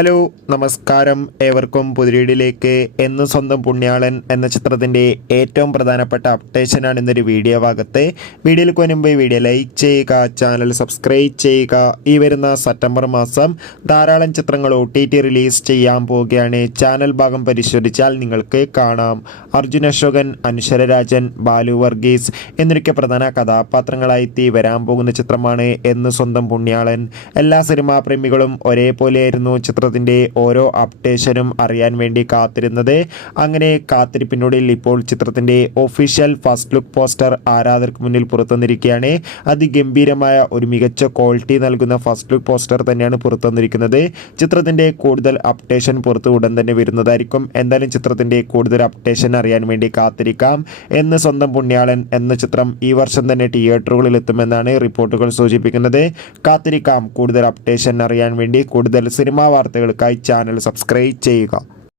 Hello നമസ്കാരം, ഏവർക്കും പുതിരീടിലേക്ക്. എന്ന് സ്വന്തം പുണ്യാളൻ എന്ന ചിത്രത്തിൻ്റെ ഏറ്റവും പ്രധാനപ്പെട്ട അപ്ഡേഷനാണ് ഇന്നൊരു വീഡിയോ ഭാഗത്ത്. വീഡിയോയിൽ മുൻപ് വീഡിയോ ലൈക്ക് ചെയ്യുക, ചാനൽ സബ്സ്ക്രൈബ് ചെയ്യുക. ഈ വരുന്ന സെപ്റ്റംബർ മാസം ധാരാളം ചിത്രങ്ങൾ OTT റിലീസ് ചെയ്യാൻ പോവുകയാണ്. ചാനൽ ഭാഗം പരിശോധിച്ചാൽ നിങ്ങൾക്ക് കാണാം. അർജുൻ അശോകൻ, അനശ്വര രാജൻ, ബാലു വർഗീസ് എന്നൊക്കെ പ്രധാന കഥാപാത്രങ്ങളായി വരാൻ പോകുന്ന ചിത്രമാണ് എന്ന് സ്വന്തം പുണ്യാളൻ. എല്ലാ സിനിമാ പ്രേമികളും ഒരേപോലെയായിരുന്നു ചിത്രത്തിൻ്റെ ഓരോ അപ്ഡേഷനും അറിയാൻ വേണ്ടി കാത്തിരുന്നത്. അങ്ങനെ കാത്തിരിപ്പിനൊടുവിൽ ഇപ്പോൾ ചിത്രത്തിൻ്റെ ഒഫീഷ്യൽ ഫസ്റ്റ് ലുക്ക് പോസ്റ്റർ ആരാധകർക്ക് മുന്നിൽ പുറത്തുവന്നിരിക്കുകയാണ്. അതിഗംഭീരമായ ഒരു മികച്ച ക്വാളിറ്റി നൽകുന്ന ഫസ്റ്റ് ലുക്ക് പോസ്റ്റർ തന്നെയാണ് പുറത്തുവന്നിരിക്കുന്നത്. ചിത്രത്തിൻ്റെ കൂടുതൽ അപ്ഡേഷൻ പുറത്ത് ഉടൻ തന്നെ വരുന്നതായിരിക്കും. എന്തായാലും ചിത്രത്തിൻ്റെ കൂടുതൽ അപ്ഡേഷൻ അറിയാൻ വേണ്ടി കാത്തിരിക്കാം. എന്ന് സ്വന്തം പുണ്യാളൻ എന്ന ചിത്രം ഈ വർഷം തന്നെ തിയേറ്ററുകളിൽ എത്തുമെന്നാണ് റിപ്പോർട്ടുകൾ സൂചിപ്പിക്കുന്നത്. കാത്തിരിക്കാം കൂടുതൽ അപ്ഡേഷൻ അറിയാൻ വേണ്ടി. കൂടുതൽ സിനിമാ വാർത്തകൾക്കായി ചാനൽ സബ്സ്ക്രൈബ് ചെയ്യുക.